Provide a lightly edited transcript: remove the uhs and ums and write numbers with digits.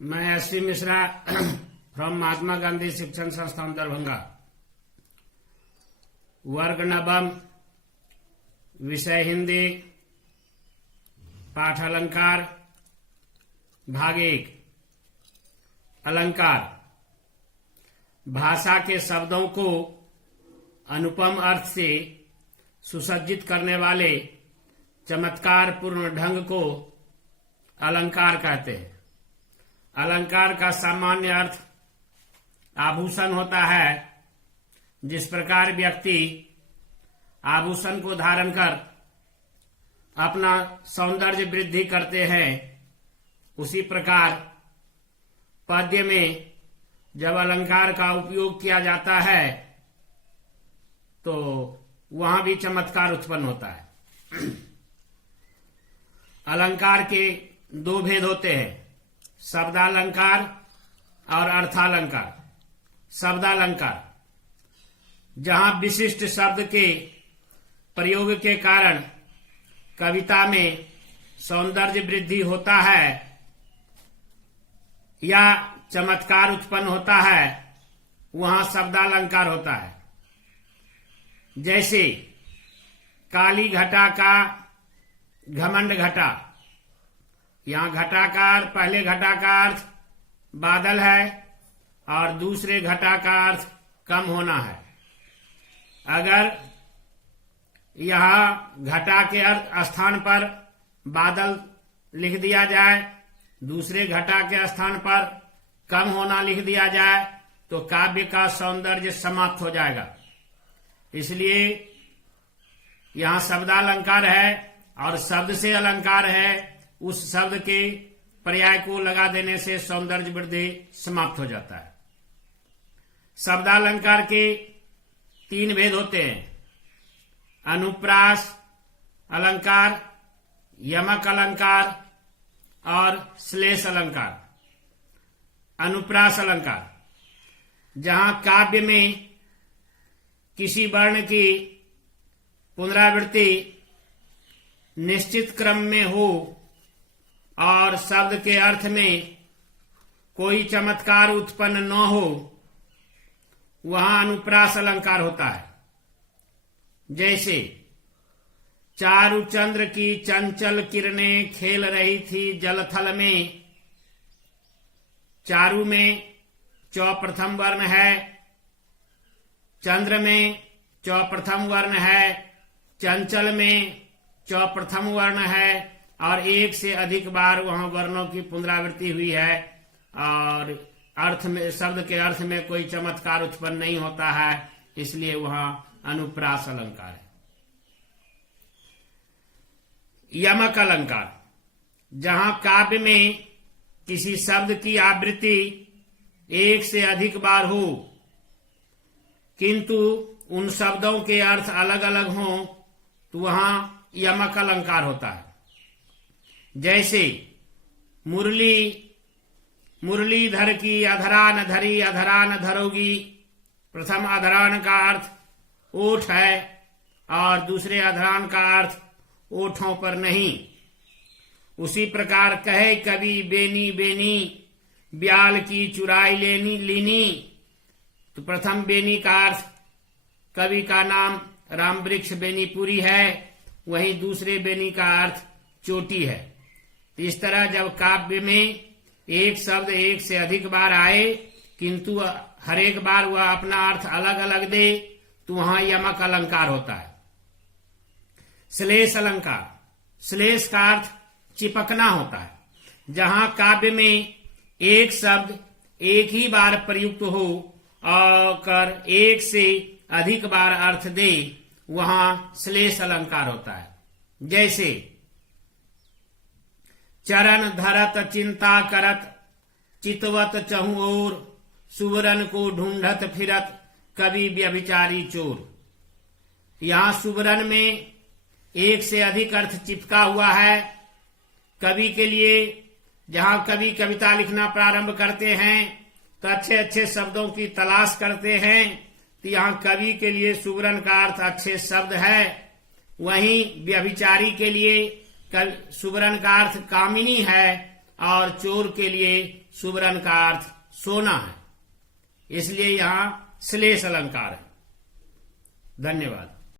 मैं SC Mishra from Mahatma Gandhi शिक्षण संस्थान दरभंगा। वर्ग नवम, विषय हिंदी, पाठ अलंकार, भाग 1। अलंकार भाषा के शब्दों को अनुपम अर्थ से सुसज्जित करने वाले चमत्कार पूर्ण ढंग को अलंकार कहते हैं। अलंकार का सामान्य अर्थ आभूषण होता है। जिस प्रकार व्यक्ति आभूषण को धारण कर अपना सौंदर्य वृद्धि करते हैं, उसी प्रकार पद्य में जब अलंकार का उपयोग किया जाता है तो वहां भी चमत्कार उत्पन्न होता है। अलंकार के 2 भेद होते हैं, शब्दालंकार और अर्थालंकार। शब्दालंकार जहां विशिष्ट शब्द के प्रयोग के कारण कविता में सौंदर्य वृद्धि होता है या चमत्कार उत्पन्न होता है, वहां शब्दालंकार होता है। जैसे काली घटा का घमंड घटा। यहां घटा का पहले घटा का अर्थ बादल है और दूसरे घटा का अर्थ कम होना है। अगर यहां घटा के स्थान पर बादल लिख दिया जाए, दूसरे घटा के स्थान पर कम होना लिख दिया जाए तो काव्य का सौंदर्य समाप्त हो जाएगा। इसलिए यहां शब्दालंकार है और शब्द से अलंकार है। उस शब्द के पर्याय को लगा देने से सौंदर्य वृद्धि समाप्त हो जाता है। शब्दालंकार के 3 भेद होते हैं, अनुप्रास अलंकार, यमक अलंकार और श्लेष अलंकार। अनुप्रास अलंकार जहां काव्य में किसी वर्ण की पुनरावृत्ति निश्चित क्रम में हो और शब्द के अर्थ में कोई चमत्कार उत्पन्न न हो, वहां अनुप्रास अलंकार होता है। जैसे चारु चंद्र की चंचल किरणें खेल रही थी जलथल में। चारु में च प्रथम वर्ण है, चंद्र में च प्रथम वर्ण है, चंचल में च प्रथम वर्ण है और 1 से अधिक बार वहां वर्णों की पुनरावृत्ति हुई है और अर्थ में, शब्द के अर्थ में कोई चमत्कार उत्पन्न नहीं होता है, इसलिए वहां अनुप्रास अलंकार है। यमक अलंकार जहां काव्य में किसी शब्द की आवृत्ति 1 से अधिक बार हो किंतु उन शब्दों के अर्थ अलग अलग हों तो वहां यमक अलंकार होता है। जैसे मुरलीधर की अधरान धरी अधरान धरोगी। प्रथम अधरान का अर्थ ओठ है और दूसरे अधरान का अर्थ ओठों पर नहीं। उसी प्रकार कहे कवि बेनी बेनी ब्याल की चुराई लीनी। तो प्रथम बेनी का अर्थ कवि का नाम राम वृक्ष बेनीपुरी है, वहीं दूसरे बेनी का अर्थ चोटी है। तो इस तरह जब काव्य में एक शब्द 1 से अधिक बार आए किंतु हर एक बार वह अपना अर्थ अलग अलग दे तो वहां यमक अलंकार होता है। श्लेष अलंकार, श्लेष का अर्थ चिपकना होता है। जहां काव्य में एक शब्द 1 ही बार प्रयुक्त हो और 1 से अधिक बार अर्थ दे, वहां श्लेष अलंकार होता है। जैसे चरण धरत चिंता करत चितवत चहु ओर सुवरन को ढूंढत फिरत कवि व्यभिचारी चोर। यहां सुवरन में 1 से अधिक अर्थ चिपका हुआ है। कवि के लिए जहां कवि कविता लिखना प्रारंभ करते हैं तो अच्छे अच्छे शब्दों की तलाश करते हैं, तो यहाँ कवि के लिए सुवरन का अर्थ अच्छे शब्द है। वहीं व्यभिचारी के लिए सुवरन का अर्थ कामिनी है और चोर के लिए सुबरन का अर्थ सोना है, इसलिए यहां श्लेष अलंकार है। धन्यवाद।